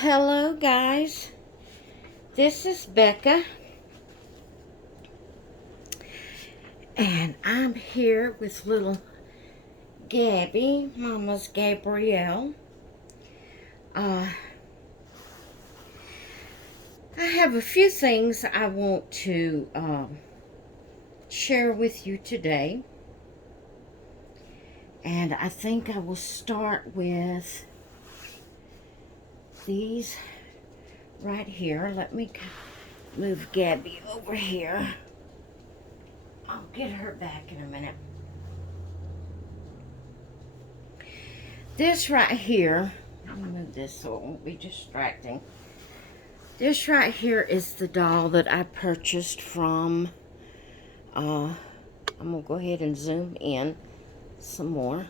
Hello guys, this is Becca and I'm here with little Gabby, Mama's Gabrielle. I have a few things I want to share with you today, and I think I will start with these right here. Let me move Gabby over here. I'll get her back in a minute. This right here, let me move this so it won't be distracting. This right here is the doll that I purchased from, I'm going to go ahead and zoom in some more.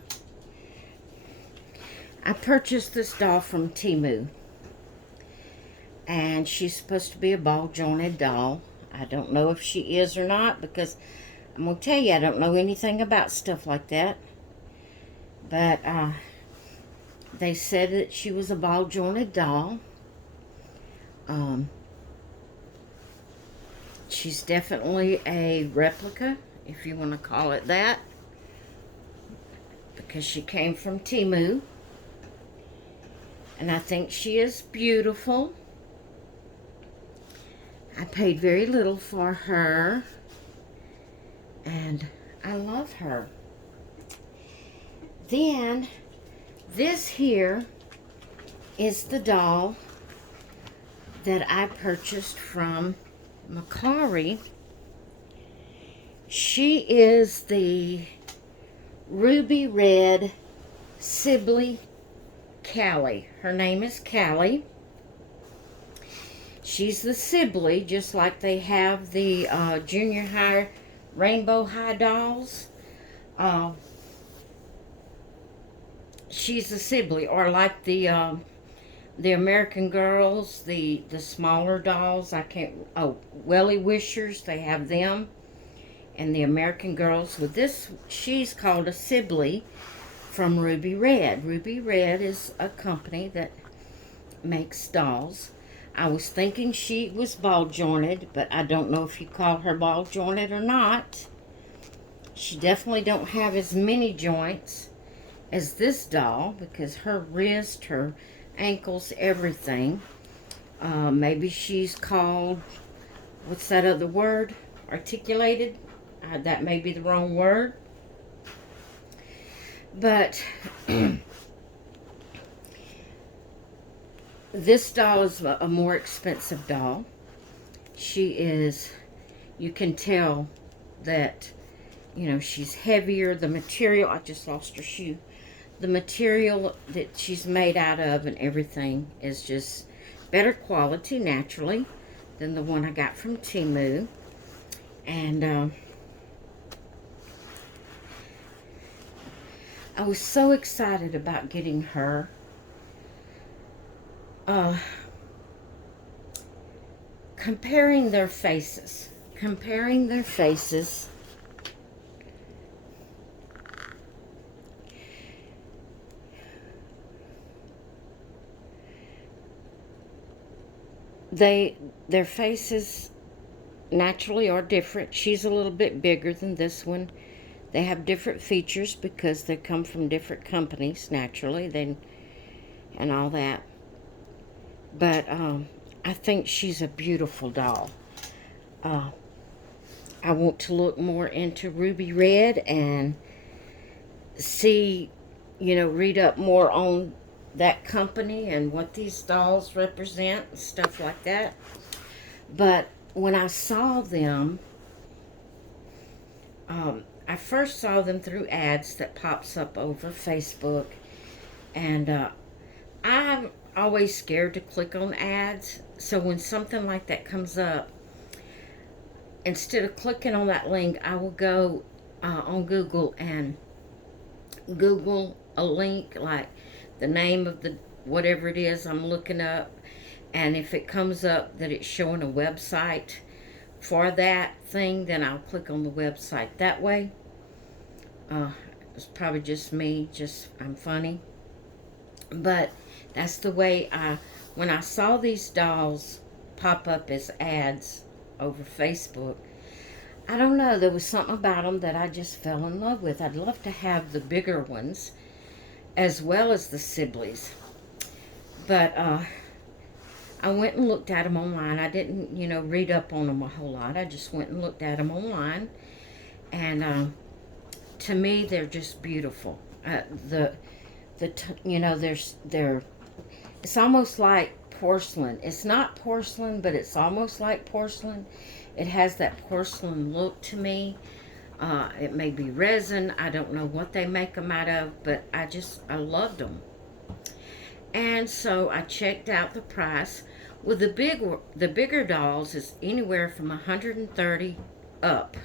I purchased this doll from Temu. And she's supposed to be a ball jointed doll. I don't know if she is or not, because I'm going to tell you, I don't know anything about stuff like that. But they said that she was a ball jointed doll. She's definitely a replica, if you want to call it that, because she came from Temu. And I think she is beautiful. I paid very little for her, and I love her. Then, this here is the doll that I purchased from Macari. She is the ruby red Sibley Callie. Her name is Callie. She's the Sibley, just like they have the junior high, rainbow high dolls. She's the Sibley, or like the American Girls, the smaller dolls. Welly Wishers, they have them, and the American Girls. With this, she's called a Sibley from Ruby Red. Ruby Red is a company that makes dolls. I was thinking she was ball jointed, but I don't know if you call her ball jointed or not. She definitely don't have as many joints as this doll, because her wrist, her ankles, everything. Maybe she's called, what's that other word? Articulated? That may be the wrong word. But this doll is a more expensive doll. She is, you can tell that, she's heavier. The material, I just lost her shoe. The material that she's made out of and everything is just better quality, naturally, than the one I got from Temu. And I was so excited about getting her. Comparing their faces. Their faces naturally are different. She's a little bit bigger than this one. They have different features because they come from different companies, naturally, and all that. But I think she's a beautiful doll. I want to look more into Ruby Red and see, read up more on that company and what these dolls represent and stuff like that. But when I saw them, I first saw them through ads that pops up over Facebook, and I'm always scared to click on ads. So when something like that comes up, instead of clicking on that link, I will go on Google and Google a link, like the name of the whatever it is I'm looking up, and if it comes up that it's showing a website for that thing, then I'll click on the website that way. It's probably just me, I'm funny, but that's the way I when I saw these dolls pop up as ads over Facebook, I don't know, there was something about them that I just fell in love with. I'd love to have the bigger ones as well as the Sibley's. But I went and looked at them online. I didn't, read up on them a whole lot. I just went and looked at them online. And to me, they're just beautiful. They're it's almost like porcelain. It's not porcelain, but it's almost like porcelain. It has that porcelain look to me. It may be resin. I don't know what they make them out of, but I loved them. And so I checked out the price. With the bigger dolls is anywhere from 130 up.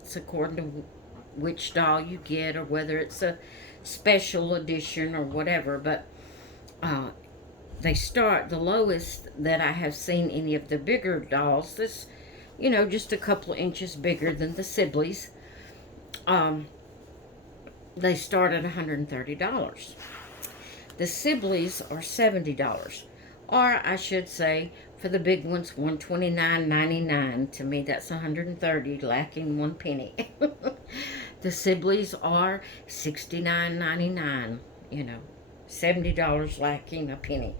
It's according to which doll you get or whether it's a special edition or whatever. But they start, the lowest that I have seen any of the bigger dolls, this, just a couple of inches bigger than the Sibley's. They start at $130. The Sibley's are $70. Or I should say, for the big ones, $129.99. To me, that's $130, lacking 1 penny. The Sibley's are $69.99. $70 lacking a penny.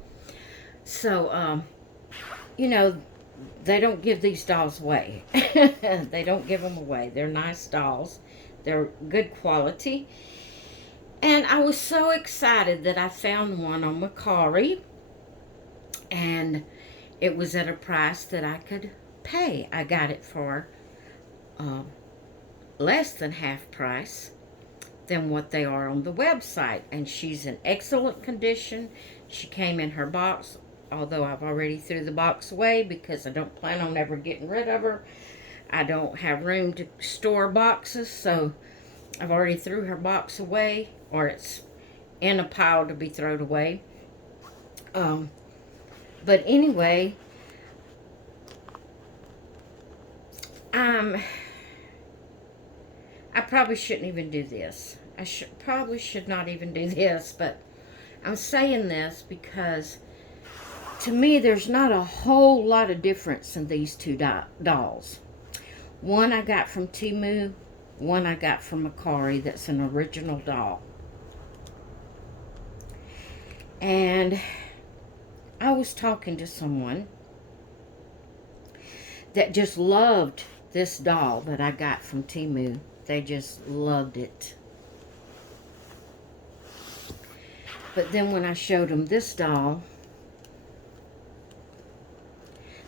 So, they don't give these dolls away. They don't give them away. They're nice dolls. They're good quality. And I was so excited that I found one on Mercari. And it was at a price that I could pay. I got it for less than half price than what they are on the website. And she's in excellent condition. She came in her box, although I've already threw the box away because I don't plan on ever getting rid of her. I don't have room to store boxes, so I've already threw her box away, or it's in a pile to be thrown away. But anyway, I probably shouldn't even do this. Probably should not even do this, but I'm saying this because to me there's not a whole lot of difference in these two dolls. One I got from Temu, one I got from Mercari that's an original doll. And I was talking to someone that just loved this doll that I got from Temu. They just loved it. But then when I showed them this doll,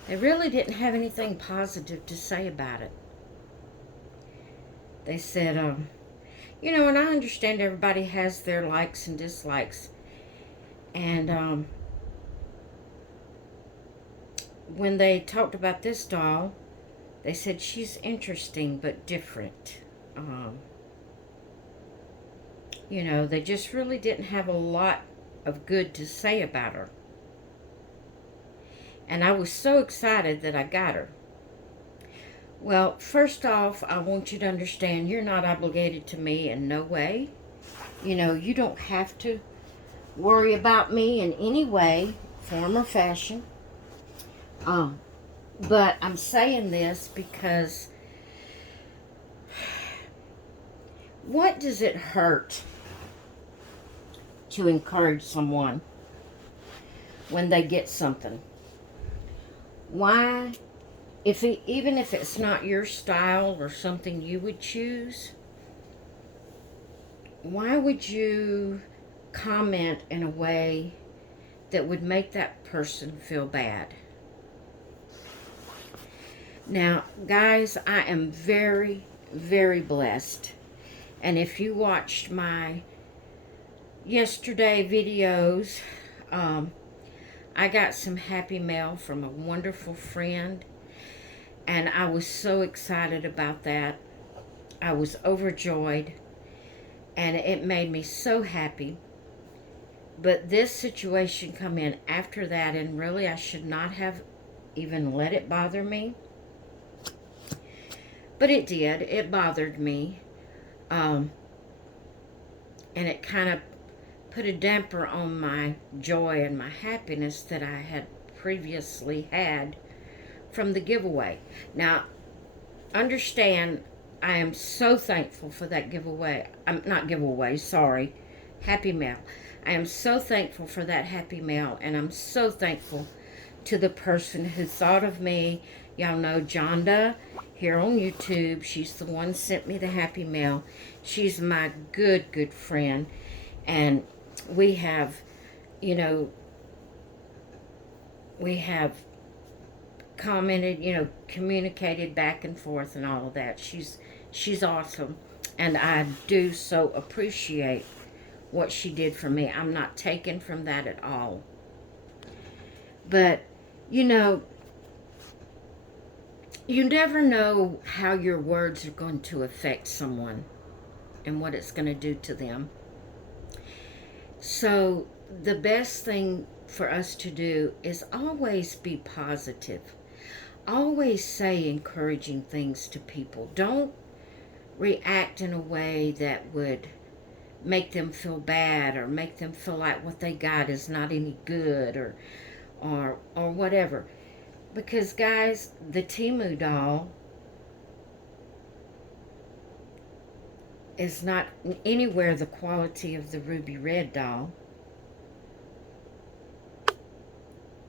they really didn't have anything positive to say about it. They said, and I understand everybody has their likes and dislikes. And when they talked about this doll, they said she's interesting but different. They just really didn't have a lot of good to say about her. And I was so excited that I got her. Well, first off, I want you to understand you're not obligated to me in no way. You don't have to worry about me in any way, form, or fashion. But I'm saying this because what does it hurt to encourage someone when they get something? Why, even if it's not your style or something you would choose, why would you comment in a way that would make that person feel bad? Now, guys, I am very, very blessed. And if you watched my yesterday videos, I got some happy mail from a wonderful friend. And I was so excited about that. I was overjoyed. And it made me so happy. But this situation come in after that, and really I should not have even let it bother me. But it did. It bothered me. And it kind of put a damper on my joy and my happiness that I had previously had from the giveaway. Now, understand, I am so thankful for that giveaway. I'm not giveaway, sorry. Happy Mail. I am so thankful for that Happy Mail, and I'm so thankful to the person who thought of me. Y'all know Jonda here on YouTube. She's the one sent me the Happy Mail. She's my good friend. And we have, you know, we have commented, you know, communicated back and forth and all of that. She's awesome. And I do so appreciate what she did for me. I'm not taken from that at all. But, you know, you never know how your words are going to affect someone and what it's going to do to them. So the best thing for us to do is always be positive. Always say encouraging things to people. Don't react in a way that would make them feel bad or make them feel like what they got is not any good or whatever. Because, guys, the Temu doll is not anywhere the quality of the Ruby Red doll.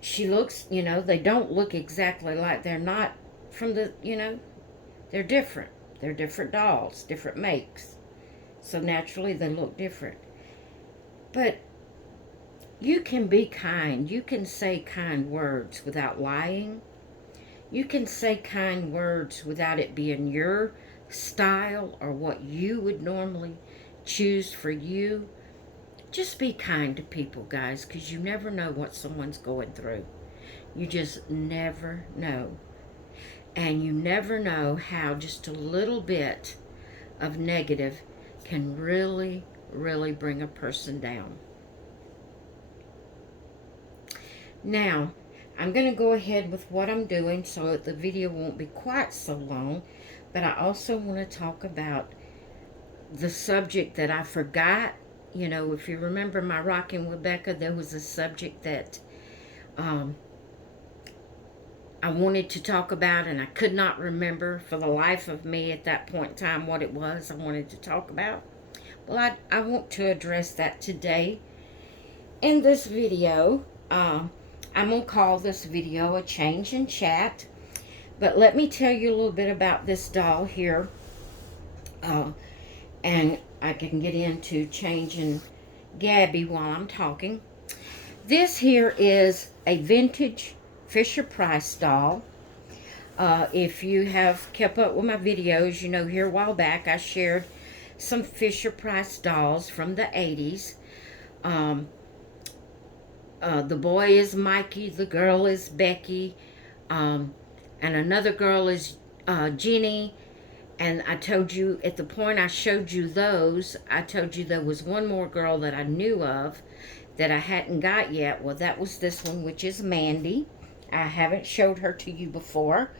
She looks, you know, they don't look exactly like, they're not from the, you know, they're different. They're different dolls, different makes. So naturally they look different. But you can be kind. You can say kind words without lying. You can say kind words without it being your style or what you would normally choose for you. Just be kind to people, guys, because you never know what someone's going through. You just never know. And you never know how just a little bit of negative can really, really bring a person down. Now, I'm going to go ahead with what I'm doing so that the video won't be quite so long. But I also want to talk about the subject that I forgot. You know, if you remember my Rocking with Becca, there was a subject that I wanted to talk about, and I could not remember for the life of me at that point in time what it was I wanted to talk about. Well, I want to address that today in this video. I'm going to call this video a change in chat. But let me tell you a little bit about this doll here. And I can get into changing Gabby while I'm talking. This here is a vintage Fisher-Price doll. If you have kept up with my videos, you know here a while back I shared some Fisher-Price dolls from the 80s. The boy is Mikey, the girl is Becky, and another girl is Jenny. And I told you, at the point I showed you those, I told you there was one more girl that I knew of that I hadn't got yet. Well, that was this one, which is Mandy. I haven't showed her to you before.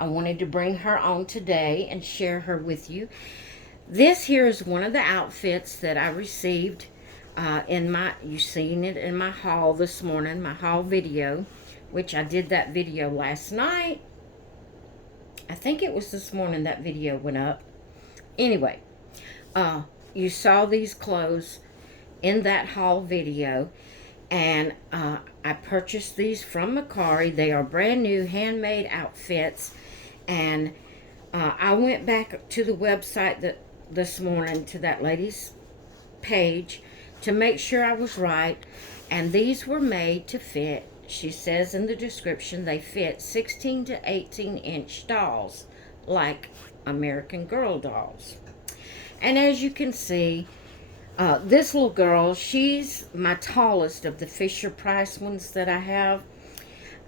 I wanted to bring her on today and share her with you. This here is one of the outfits that I received you seen it in my haul this morning, my haul video, which I did that video last night. I think it was this morning that video went up. Anyway, you saw these clothes in that haul video, and I purchased these from Macari. They are brand new handmade outfits, and I went back to the website this morning to that lady's page to make sure I was right, and these were made to fit. She says in the description they fit 16 to 18 inch dolls, like American Girl dolls. And as you can see, this little girl, she's my tallest of the Fisher-Price ones that I have.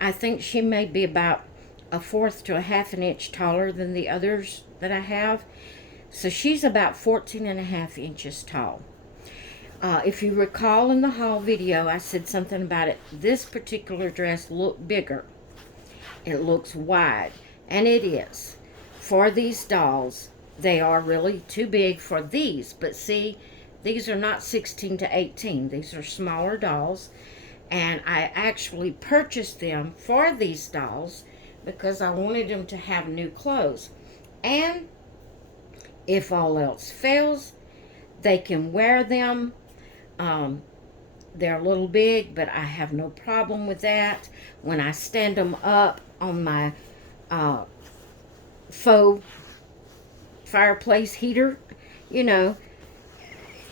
I think she may be about a fourth to a half an inch taller than the others that I have. So she's about 14 and a half inches tall. If you recall in the haul video, I said something about it. This particular dress looked bigger. It looks wide, and it is. For these dolls, they are really too big for these. But see, These are not 16 to 18. These are smaller dolls. And I actually purchased them for these dolls because I wanted them to have new clothes. And if all else fails, they can wear them. They're a little big, but I have no problem with that. When I stand them up on my faux fireplace heater, you know,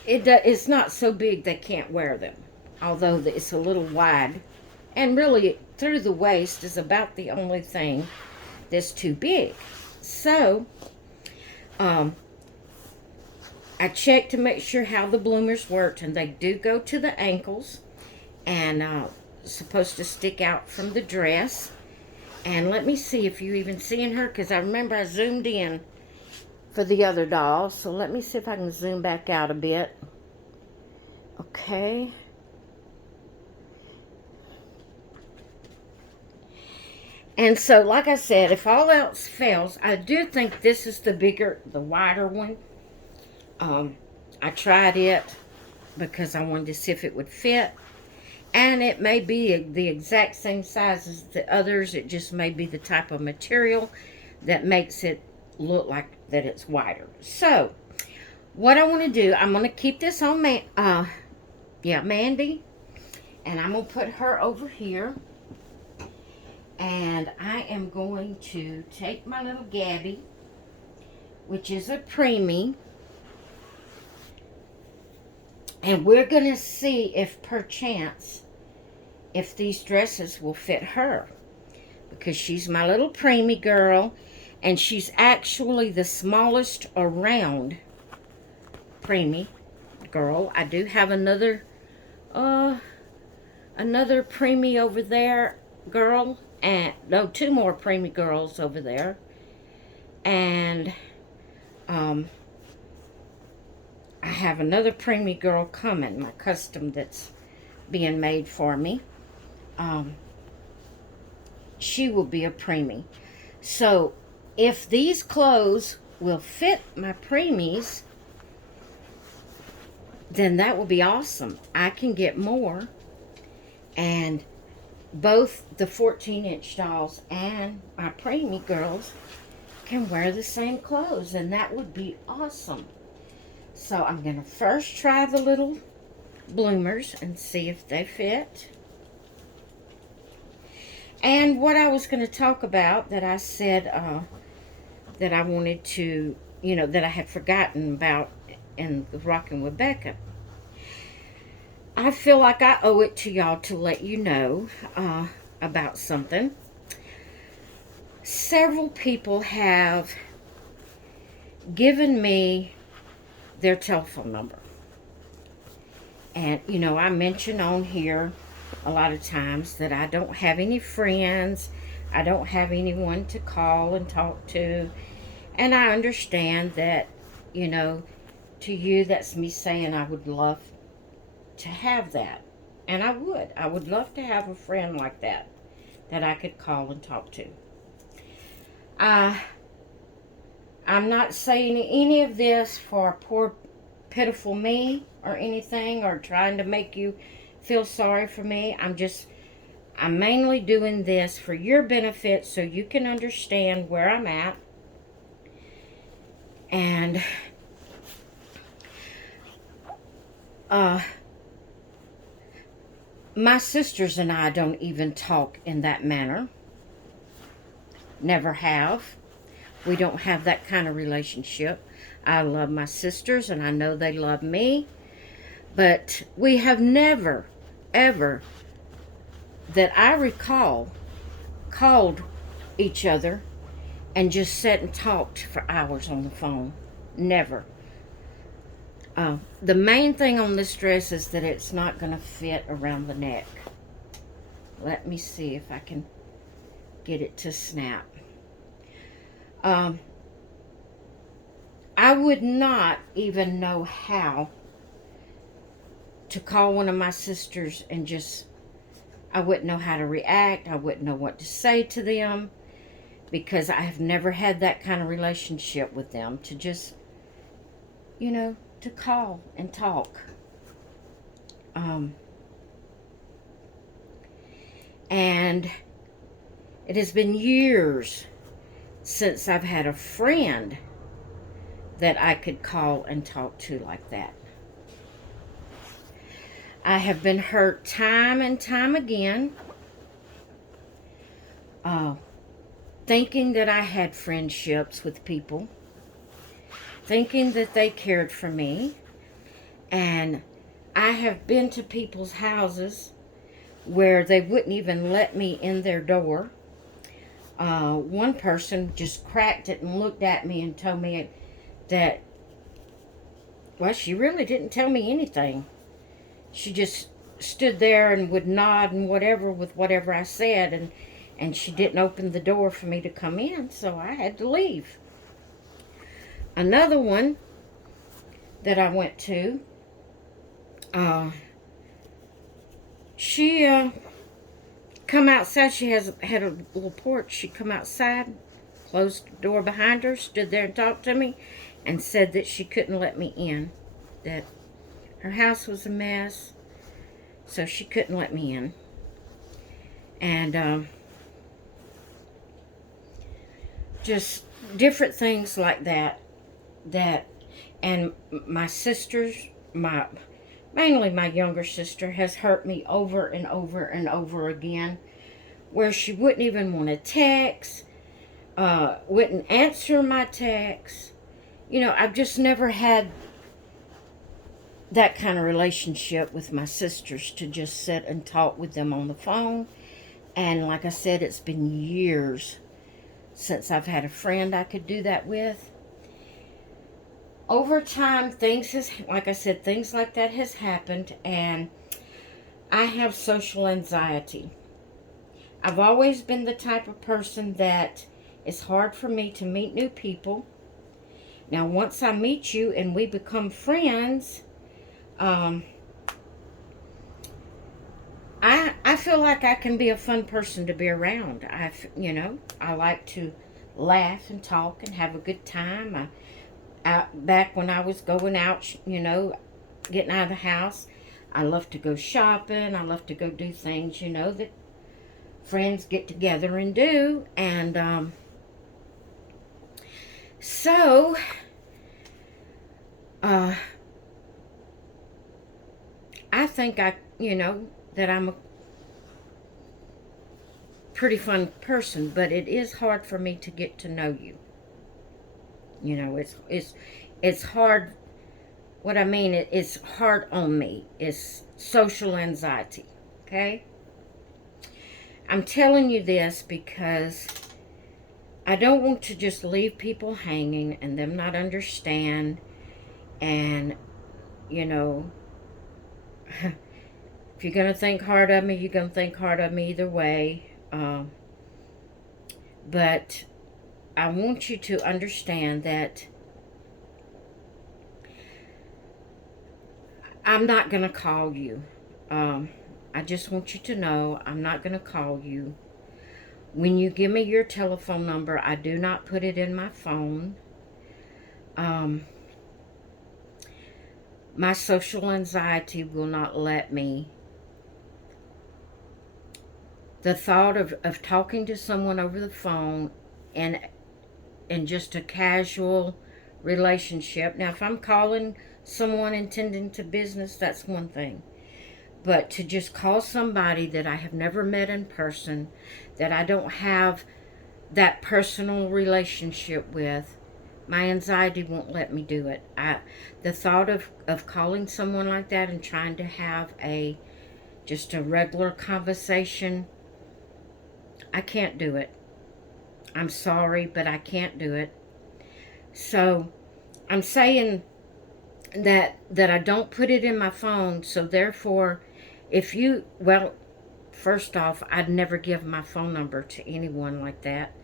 it's not so big they can't wear them. Although it's a little wide. And really, through the waist is about the only thing that's too big. So, I checked to make sure how the bloomers worked, and they do go to the ankles and supposed to stick out from the dress. And let me see if you're even seeing her, because I remember I zoomed in for the other doll. So let me see if I can zoom back out a bit. Okay. And so, like I said, if all else fails, I do think this is the wider one. I tried it because I wanted to see if it would fit. And it may be the exact same size as the others. It just may be the type of material that makes it look like that it's wider. So, what I want to do, I'm going to keep this on Mandy. And I'm going to put her over here. And I am going to take my little Gabby, which is a preemie. And we're going to see if perchance, if these dresses will fit her. Because she's my little preemie girl. And she's actually the smallest around preemie girl. I do have another preemie over there girl. And no, two more preemie girls over there. And I have another preemie girl coming, my custom that's being made for me. She will be a preemie. So, if these clothes will fit my preemies, then that will be awesome. I can get more. And both the 14-inch dolls and my preemie girls can wear the same clothes. And that would be awesome. So I'm going to first try the little bloomers and see if they fit. And what I was going to talk about that I said that I wanted to, that I had forgotten about in the Rockin' with Becca. I feel like I owe it to y'all to let you know about something. Several people have given me their telephone number. And, I mention on here a lot of times that I don't have any friends. I don't have anyone to call and talk to. And I understand that, to you, that's me saying I would love to have that. And I would. I would love to have a friend like that I could call and talk to. I'm not saying any of this for poor, pitiful me or anything, or trying to make you feel sorry for me. I'm mainly doing this for your benefit so you can understand where I'm at. And my sisters and I don't even talk in that manner. Never have. We don't have that kind of relationship. I love my sisters and I know they love me. But we have never, ever, that I recall, called each other and just sat and talked for hours on the phone. Never. The main thing on this dress is that it's not going to fit around the neck. Let me see if I can get it to snap. I would not even know how to call one of my sisters and I wouldn't know how to react. I wouldn't know what to say to them because I have never had that kind of relationship with them to just, to call and talk. And it has been years since I've had a friend that I could call and talk to like that. I have been hurt time and time again, thinking that I had friendships with people, thinking that they cared for me. And I have been to people's houses where they wouldn't even let me in their door. One person just cracked it and looked at me and told me that, well, she really didn't tell me anything. She just stood there and would nod and whatever with whatever I said, and she didn't open the door for me to come in, so I had to leave. Another one that I went to, she come outside. She had a little porch. She come outside, closed the door behind her, stood there and talked to me, and said that she couldn't let me in, that her house was a mess, so she couldn't let me in. And just different things like that. And my sisters, mainly my younger sister, has hurt me over and over and over again, where she wouldn't even want to text, wouldn't answer my texts. You know, I've just never had that kind of relationship with my sisters to just sit and talk with them on the phone. And like I said, it's been years since I've had a friend I could do that with. Over time, like I said, things like that has happened, and I have social anxiety. I've always been the type of person that it's hard for me to meet new people. Now, once I meet you and we become friends, I feel like I can be a fun person to be around. I like to laugh and talk and have a good time. Back when I was going out, getting out of the house, I love to go shopping. I love to go do things, that friends get together and do. And so I think that I'm a pretty fun person, but it is hard for me to get to know you. It's hard. What I mean, it's hard on me. It's social anxiety, okay? I'm telling you this because I don't want to just leave people hanging and them not understand. And, if you're going to think hard of me, you're going to think hard of me either way. But I want you to understand that I'm not going to call you. I just want you to know I'm not going to call you. When you give me your telephone number, I do not put it in my phone. My social anxiety will not let me. The thought of talking to someone over the phone and just a casual relationship. Now, if I'm calling someone intending to business, that's one thing. But to just call somebody that I have never met in person, that I don't have that personal relationship with, my anxiety won't let me do it. The thought of calling someone like that and trying to have just a regular conversation, I can't do it. I'm sorry, but I can't do it. So I'm saying that I don't put it in my phone. So therefore, first off, I'd never give my phone number to anyone like that.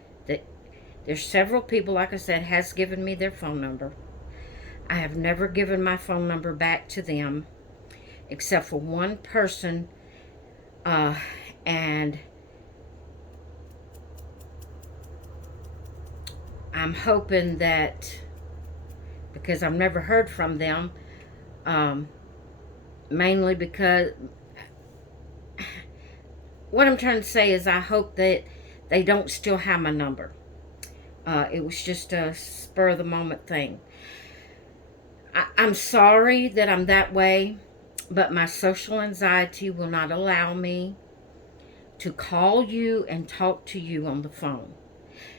There's several people, like I said, has given me their phone number. I have never given my phone number back to them, except for one person, and I'm hoping that, because I've never heard from them, Um, Mainly because what I'm trying to say is I hope that they don't still have my number. It was just a spur of the moment thing. I'm sorry that I'm that way, but my social anxiety will not allow me to call you and talk to you on the phone.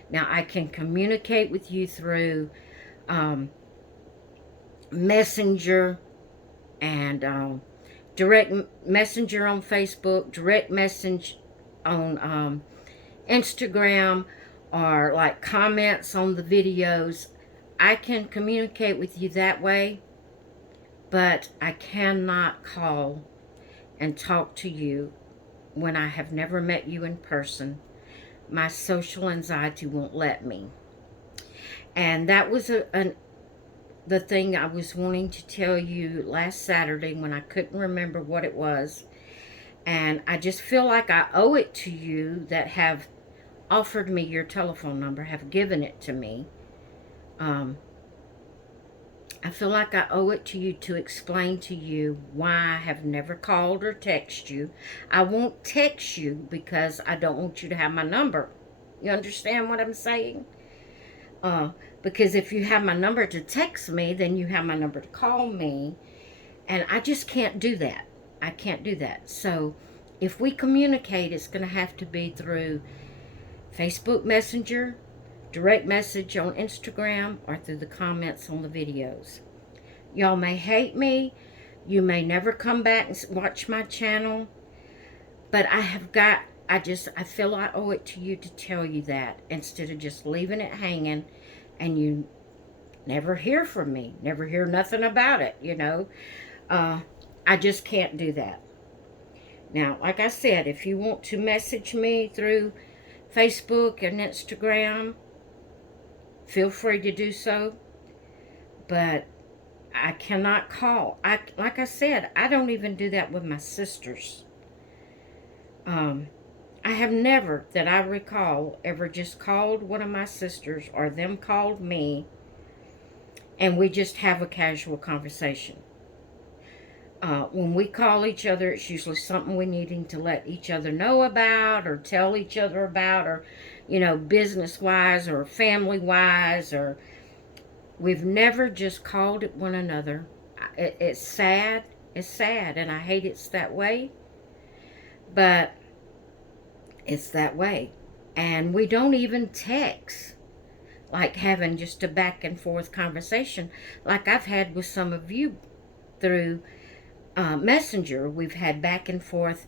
Now, I can communicate with you through um, Messenger and direct messenger on Facebook, direct message on Instagram, or like comments on the videos. I can communicate with you that way, but I cannot call and talk to you when I have never met you in person. My social anxiety won't let me. And that was the thing I was wanting to tell you last Saturday when I couldn't remember what it was. And I just feel like I owe it to you that have offered me your telephone number, have given it to me. I feel like I owe it to you to explain to you why I have never called or texted you. I won't text you because I don't want you to have my number. You understand what I'm saying? Uh, because if you have my number to text me, then you have my number to call me. And I just can't do that. I can't do that. So if we communicate, it's going to have to be through Facebook Messenger, direct message on Instagram, or through the comments on the videos. Y'all may hate me. You may never come back and watch my channel. But I feel I owe it to you to tell you that instead of just leaving it hanging and you never hear from me, never hear nothing about it, you know. I just can't do that. Now, like I said, if you want to message me through Facebook and Instagram, feel free to do so. But I cannot call. Like I said, I don't even do that with my sisters. I have never, that I recall, ever just called one of my sisters or them called me and we just have a casual conversation. When we call each other, it's usually something we needing to let each other know about or tell each other about, or, you know, business-wise or family-wise, or we've never just called at one another. It's sad. It's sad, and I hate it's that way. But it's that way. And we don't even text, like having just a back and forth conversation like I've had with some of you through Messenger. We've had back and forth,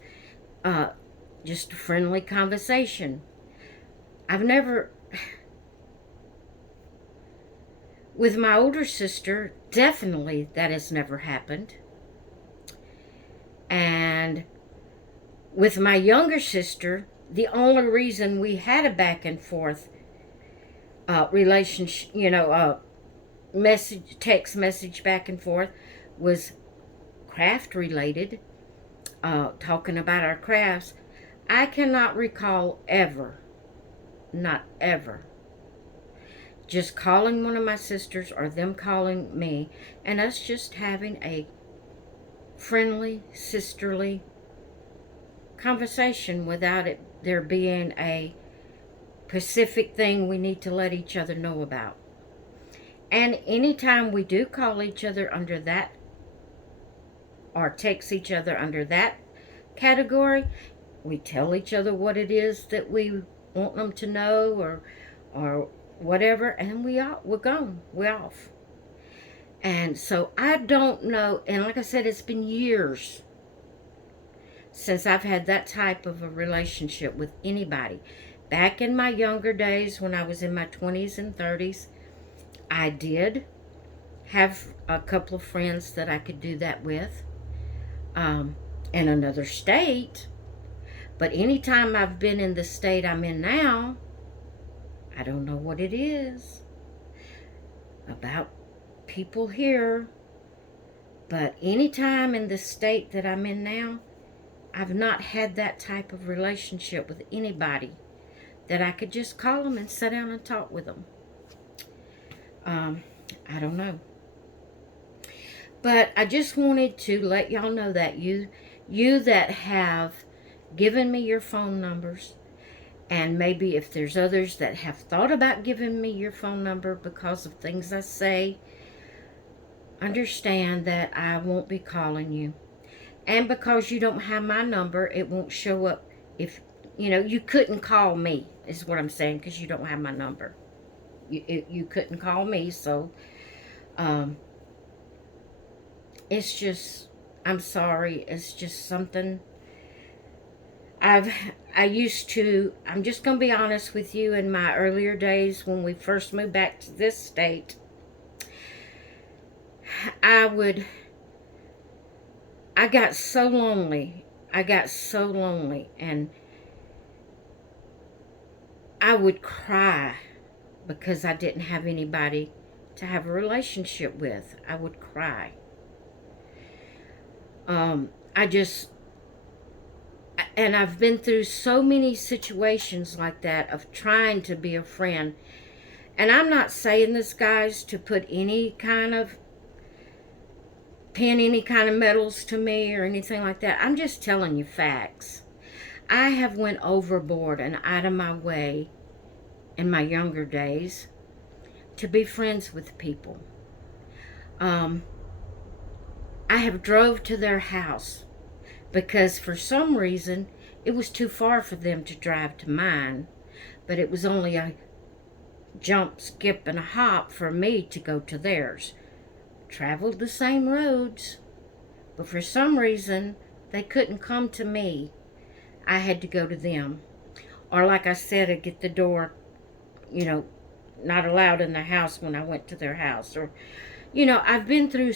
just a friendly conversation. I've never, with my older sister, definitely that has never happened. And with my younger sister, the only reason we had a back and forth relationship, text message back and forth, was craft related, talking about our crafts. I cannot recall ever, not ever, just calling one of my sisters or them calling me and us just having a friendly, sisterly conversation without it there being a specific thing we need to let each other know about. And anytime we do call each other under that or text each other under that category, we tell each other what it is that we want them to know, or whatever, and we're gone. We're off. And so I don't know, and like I said, it's been years since I've had that type of a relationship with anybody. Back in my younger days, when I was in my 20s and 30s, I did have a couple of friends that I could do that with, in another state. But anytime I've been in the state I'm in now, I don't know what it is about people here, but anytime in the state that I'm in now, I've not had that type of relationship with anybody that I could just call them and sit down and talk with them. I don't know. But I just wanted to let y'all know that you that have given me your phone numbers, and maybe if there's others that have thought about giving me your phone number because of things I say, understand that I won't be calling you. And because you don't have my number, it won't show up. If you couldn't call me, is what I'm saying, because you don't have my number. You couldn't call me, so um, it's just, I'm sorry. It's just something I've I used to. I'm just gonna be honest with you. In my earlier days, when we first moved back to this state, I would. I got so lonely. I got so lonely, and I would cry because I didn't have anybody to have a relationship with. I would cry. I just, and I've been through so many situations like that of trying to be a friend. And I'm not saying this, guys, to put any kind of, pin any kind of medals to me or anything like that. I'm just telling you facts. I have went overboard and out of my way in my younger days to be friends with people. I have drove to their house because for some reason it was too far for them to drive to mine, but it was only a jump, skip, and a hop for me to go to theirs. Traveled the same roads, but for some reason they couldn't come to me. I had to go to them. Or like I said, I'd get the door, not allowed in the house when I went to their house. Or, I've been through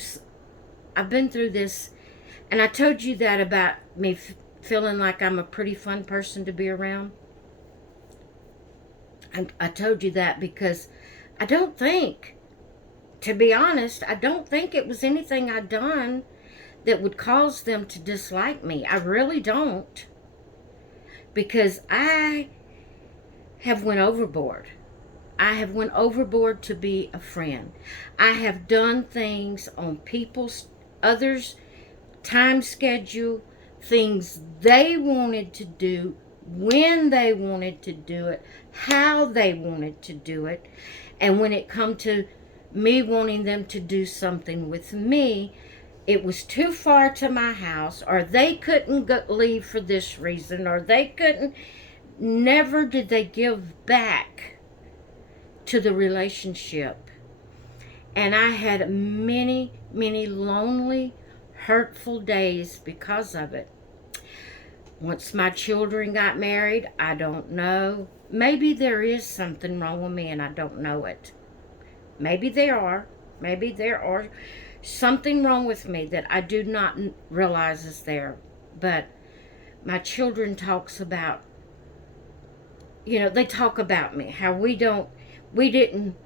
this, and I told you that about me feeling like I'm a pretty fun person to be around. I told you that because I don't think, to be honest, I don't think it was anything I'd done that would cause them to dislike me. I really don't. Because I have went overboard. I have went overboard to be a friend. I have done things on others' time schedule, things they wanted to do, when they wanted to do it, how they wanted to do it. And when it come to me wanting them to do something with me, it was too far to my house, or they couldn't leave for this reason, or they couldn't. Never did they give back to the relationship. And I had many, many lonely, hurtful days because of it. Once my children got married, I don't know. Maybe there is something wrong with me and I don't know it. Maybe there are. Maybe there are something wrong with me that I do not realize is there. But my children talks about, they talk about me, how we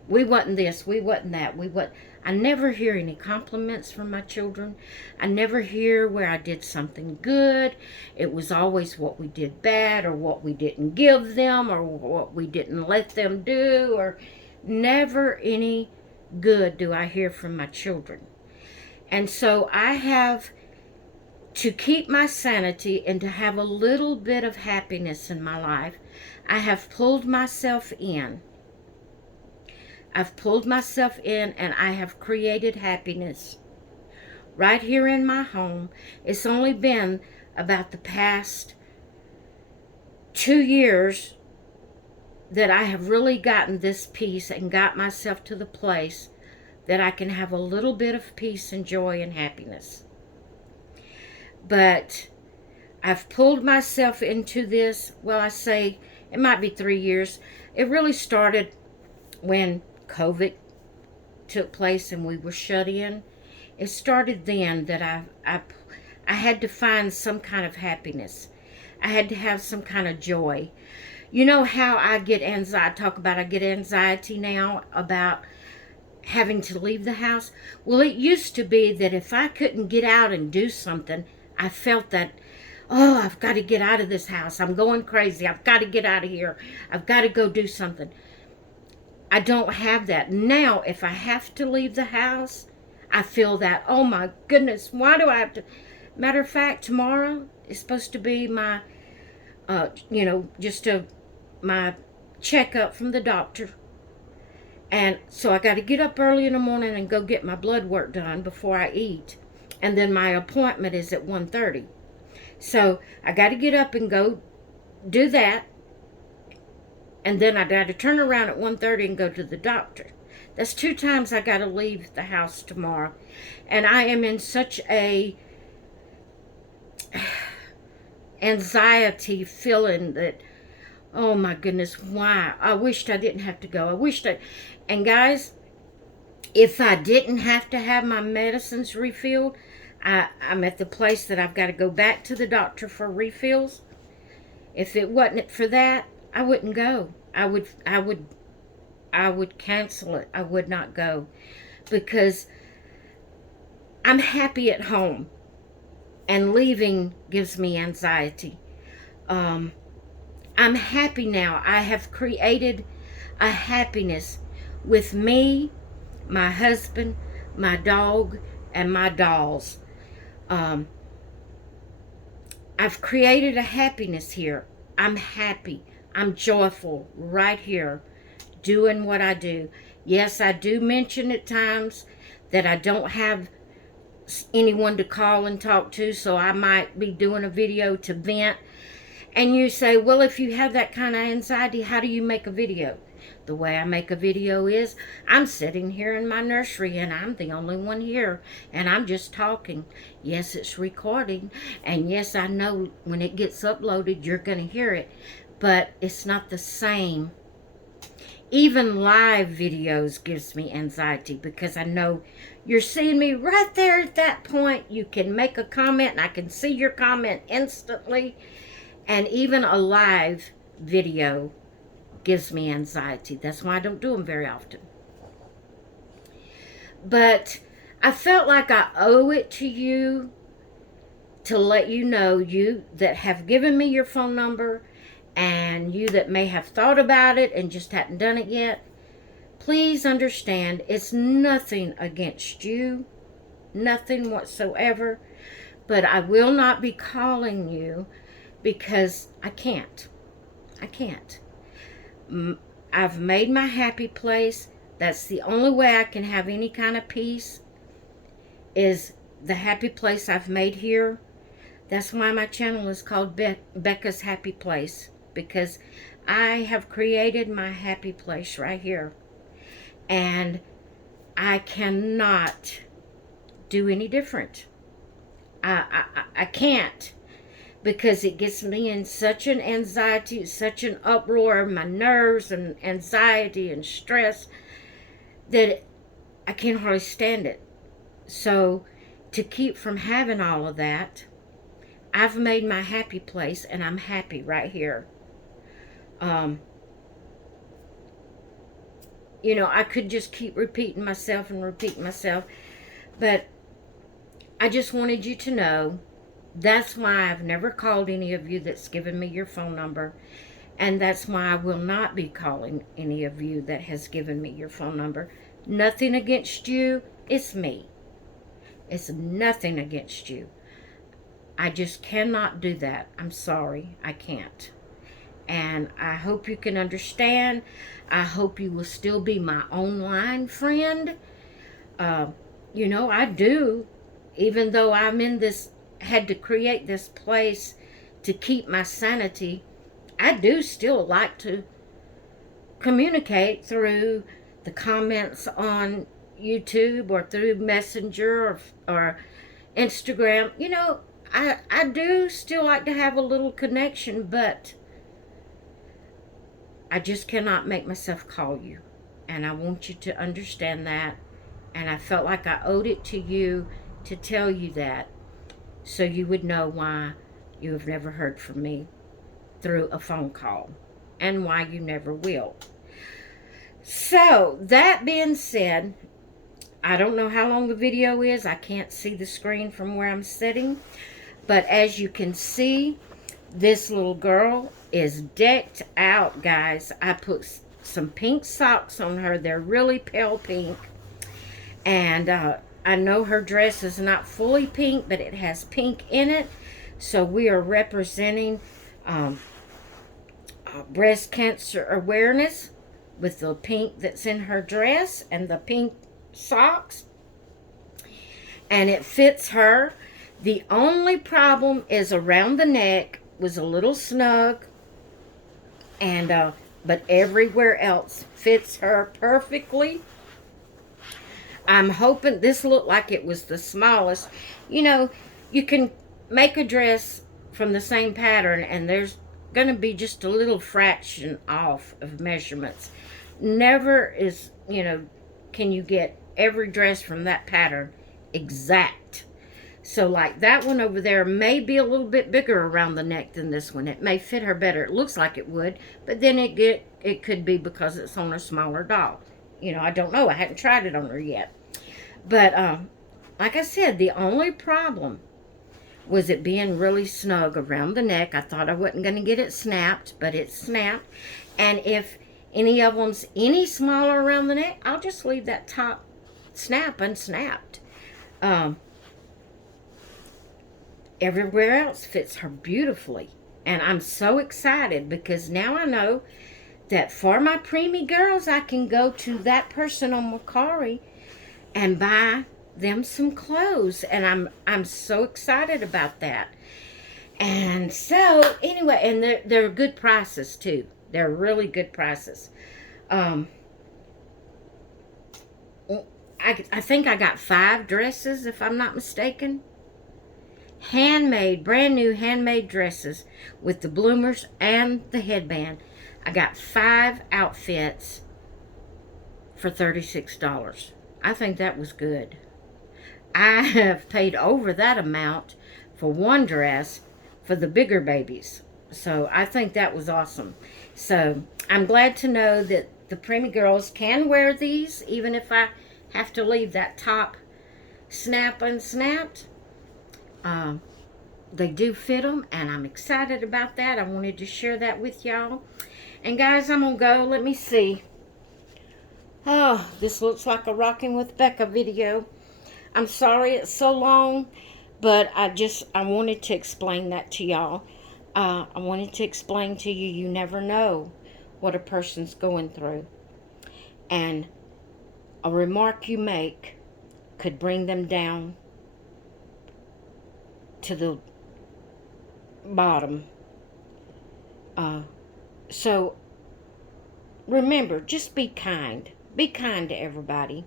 wasn't this, we wasn't that, I never hear any compliments from my children. I never hear where I did something good. It was always what we did bad, or what we didn't give them, or what we didn't let them do, or never any good do I hear from my children. And so I have to keep my sanity and to have a little bit of happiness in my life. I have pulled myself in. I've pulled myself in and I have created happiness right here in my home. It's only been about the past 2 years that I have really gotten this peace and got myself to the place that I can have a little bit of peace and joy and happiness. But I've pulled myself into this, well, I say it might be 3 years. It really started when COVID took place and we were shut in. It started then that I had to find some kind of happiness. I had to have some kind of joy. You know how I get anxiety, I get anxiety now about having to leave the house? Well, it used to be that if I couldn't get out and do something, I felt that, oh, I've got to get out of this house. I'm going crazy. I've got to get out of here. I've got to go do something. I don't have that. Now, if I have to leave the house, I feel that, oh my goodness, why do I have to? Matter of fact, tomorrow is supposed to be my, my checkup from the doctor. And so I got to get up early in the morning and go get my blood work done before I eat. And then my appointment is at 1:30. So I got to get up and go do that. And then I got to turn around at 1:30 and go to the doctor. That's 2 times I got to leave the house tomorrow. And I am in such a anxiety feeling that, oh my goodness, why? I wished I didn't have to go. And guys, if I didn't have to have my medicines refilled, I'm at the place that I've got to go back to the doctor for refills. If it wasn't for that, I wouldn't go. I would cancel it. I would not go because I'm happy at home, and leaving gives me anxiety. I'm happy now. I have created a happiness with me, my husband, my dog, and my dolls. I've created a happiness here. I'm happy. I'm joyful right here doing what I do. Yes, I do mention at times that I don't have anyone to call and talk to, so I might be doing a video to vent. And you say, well, if you have that kind of anxiety, how do you make a video? The way I make a video is I'm sitting here in my nursery and I'm the only one here and I'm just talking. Yes, it's recording, and yes, I know when it gets uploaded you're going to hear it, but it's not the same. Even live videos gives me anxiety because I know you're seeing me right there at that point. You can make a comment and I can see your comment instantly. And even a live video gives me anxiety. That's why I don't do them very often. But I felt like I owe it to you to let you know, you that have given me your phone number and you that may have thought about it and just hadn't done it yet, please understand it's nothing against you, nothing whatsoever, but I will not be calling you because I can't. I've made my happy place. That's the only way I can have any kind of peace, is the happy place I've made here. That's why my channel is called Becca's Happy Place, because I have created my happy place right here. And I cannot do any different. I can't, because it gets me in such an anxiety, such an uproar of my nerves and anxiety and stress that I can't hardly stand it. So to keep from having all of that, I've made my happy place and I'm happy right here. I could just keep repeating myself, but I just wanted you to know that's why I've never called any of you that's given me your phone number, and that's why I will not be calling any of you that has given me your phone number. Nothing against you, it's me. It's nothing against you. I just cannot do that. I'm sorry, I can't. And I hope you can understand. I hope you will still be my online friend. I do, even though I'm in this, had to create this place to keep my sanity, I do still like to communicate through the comments on YouTube or through Messenger or Instagram. I do still like to have a little connection, but I just cannot make myself call you. And I want you to understand that. And I felt like I owed it to you to tell you that, so you would know why you have never heard from me through a phone call, and why you never will. So, that being said, I don't know how long the video is. I can't see the screen from where I'm sitting. But as you can see, this little girl is decked out, guys. I put some pink socks on her. They're really pale pink. And I I know her dress is not fully pink, but it has pink in it. So we are representing breast cancer awareness with the pink that's in her dress and the pink socks. And it fits her. The only problem is around the neck was a little snug, and but everywhere else fits her perfectly. I'm hoping this looked like it was the smallest. You know, you can make a dress from the same pattern and there's going to be just a little fraction off of measurements. Never is, can you get every dress from that pattern exact. So like that one over there may be a little bit bigger around the neck than this one. It may fit her better. It looks like it would, but then it could be because it's on a smaller doll. I don't know. I hadn't tried it on her yet. But like I said, the only problem was it being really snug around the neck. I thought I wasn't going to get it snapped, but it snapped. And if any of them's any smaller around the neck, I'll just leave that top snap unsnapped. Everywhere else fits her beautifully. And I'm so excited because now I know that for my preemie girls, I can go to that person on Mercari and buy them some clothes. And I'm so excited about that. And so, anyway, and they're good prices, too. They're really good prices. I think I got 5 dresses, if I'm not mistaken. Handmade, brand new handmade dresses with the bloomers and the headband. I got 5 outfits for $36. I think that was good. I have paid over that amount for one dress for the bigger babies. So I think that was awesome. So I'm glad to know that the preemie girls can wear these, even if I have to leave that top snap unsnapped. They do fit them, and I'm excited about that. I wanted to share that with y'all. And guys, I'm going to go. Let me see. Oh, this looks like a Rocking with Becca video. I'm sorry it's so long, but I wanted to explain that to y'all. I wanted to explain to you, you never know what a person's going through. And a remark you make could bring them down to the bottom. So remember, just be kind. Be kind to everybody.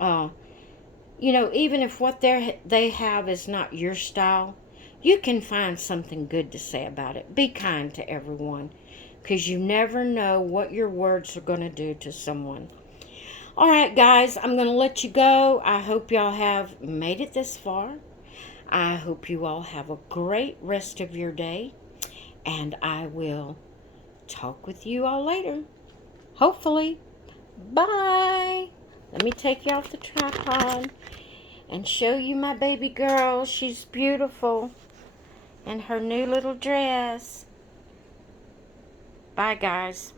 Even if what they have is not your style, you can find something good to say about it. Be kind to everyone, because you never know what your words are going to do to someone. All right, guys, I'm going to let you go. I hope y'all have made it this far. I hope you all have a great rest of your day, and I will talk with you all later. Hopefully. Bye. Let me take you off the tripod and show you my baby girl. She's beautiful in her new little dress. Bye, guys.